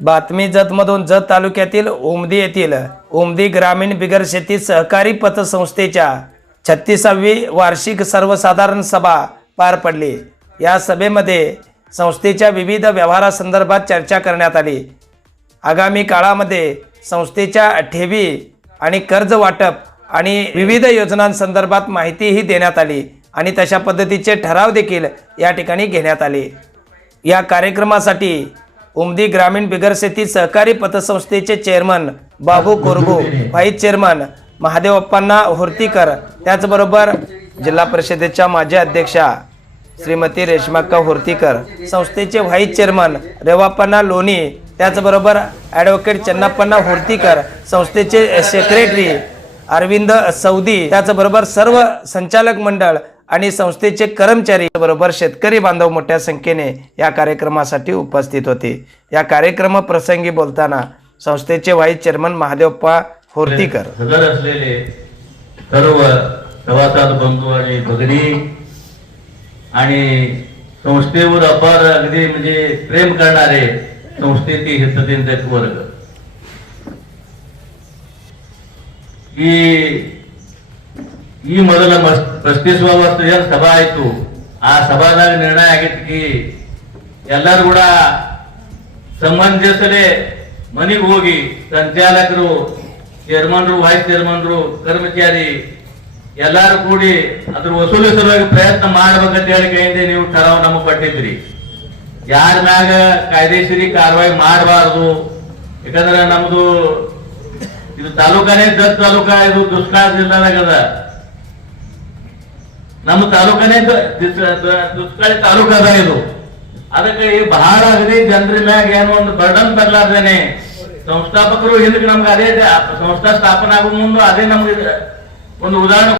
बातमी जतमधून जत तालुक्यातील ओमदी येथील उमदी ग्रामीण बिगर शेती सहकारी पतसंस्थेच्या छत्तीसावी वार्षिक सर्वसाधारण सभा पार पडली. या सभेमध्ये संस्थेच्या विविध व्यवहारासंदर्भात चर्चा करण्यात आली. आगामी काळामध्ये संस्थेच्या ठेवी आणि कर्ज वाटप आणि विविध योजनांसंदर्भात माहितीही देण्यात आली आणि तशा पद्धतीचे ठराव देखील या ठिकाणी घेण्यात आले. या कार्यक्रमासाठी उमदी ग्रामीण बिगरशेती सहकारी पतसंस्थेचे chairman Babu Korgo vice chairman महादेवप्पांना Hortikar त्याचबरोबर जिल्हा परिषदेच्या माजी अध्यक्षा श्रीमती रेश्माक्का होर्तीकर संस्थेचे व्हाईस चेअरमन रेवाप्पांना लोणी त्याचबरोबर ॲडव्होकेट चन्नाप्पांना होर्तीकर संस्थेचे सेक्रेटरी अरविंद सौदी त्याचबरोबर सर्व संचालक मंडळ आणि संस्थेचे कर्मचारी बरोबर शेतकरी बांधव मोठ्या संख्येने या कार्यक्रमासाठी उपस्थित होते. या कार्यक्रम प्रसंगी बोलताना संस्थेचे व्हाईस चेअरमन महादेवप्पा होर्तीकर. हजर असलेले सर्व सभासद बंधू आणि भगिनी आणि संस्थेवर अपार अगदी म्हणजे प्रेम करणारे संस्थेचे हितचिंतक वर्ग. की ಈ ಮೊದಲ ಪ್ರಶ್ನಿಸುವ ವಸ್ತು ಸಭಾ ಆಯ್ತು? ಆ ಸಭಾದಾಗ ನಿರ್ಣಯ ಆಗಿತ್ತು ಕಿ. ಎಲ್ಲರೂ ಕೂಡ ಸಂಬಂಧಿಸಲೇ ಮನೆಗೆ ಹೋಗಿ ಸಂಚಾಲಕರು ಚೇರ್ಮನ್ರು, ವೈಸ್ ಚೇರ್ಮನ್ರು, ಕರ್ಮಚಾರಿ ಎಲ್ಲಾರು ಕೂಡಿ ಅದ್ರ ವಸೂಲಿ ಸಲುವಾಗಿ ಪ್ರಯತ್ನ ಮಾಡ್ಬೇಕಂತ ಹೇಳಿ ಕೈಯಿಂದ ನೀವು ಠರಾವ್ ನಮಗೆ ಕೊಟ್ಟಿದ್ರಿ. ಯಾರ ಮ್ಯಾಗ ಕಾಯ್ದೆಶೀರಿ ಕಾರ್ವಾಯಿ ಮಾಡಬಾರ್ದು. ಯಾಕಂದ್ರೆ ನಮ್ದು ಇದು ತಾಲೂಕಾನೇ ದತ್ ತಾಲೂಕಾ, ಇದು ದುಷ್ಕಾಳ ಜಿಲ್ಲಾದಾಗದ ನಮ್ಮ ತಾಲೂಕಾನೇ ದುಷ್ಕಾಳಿ ತಾಲೂಕ ಅದ ಇದು. ಅದಕ್ಕೆ ಈ ಬಹಳ ಅಗದಿ ಜನರ ಮ್ಯಾಗ ಏನೋ ಒಂದು ಬರ್ಡನ್ ಬರ್ಲಾರ್ದೇನೆ ಸಂಸ್ಥಾಪಕರು ಹಿಂದಕ್ಕೆ ನಮ್ಗೆ ಅದೇ ಸಂಸ್ಥಾ ಸ್ಥಾಪನೆ ಆಗೋ ಮುಂದೆ ಅದೇ ನಮ್ಗೆ ಒಂದು ಉದಾಹರಣೆ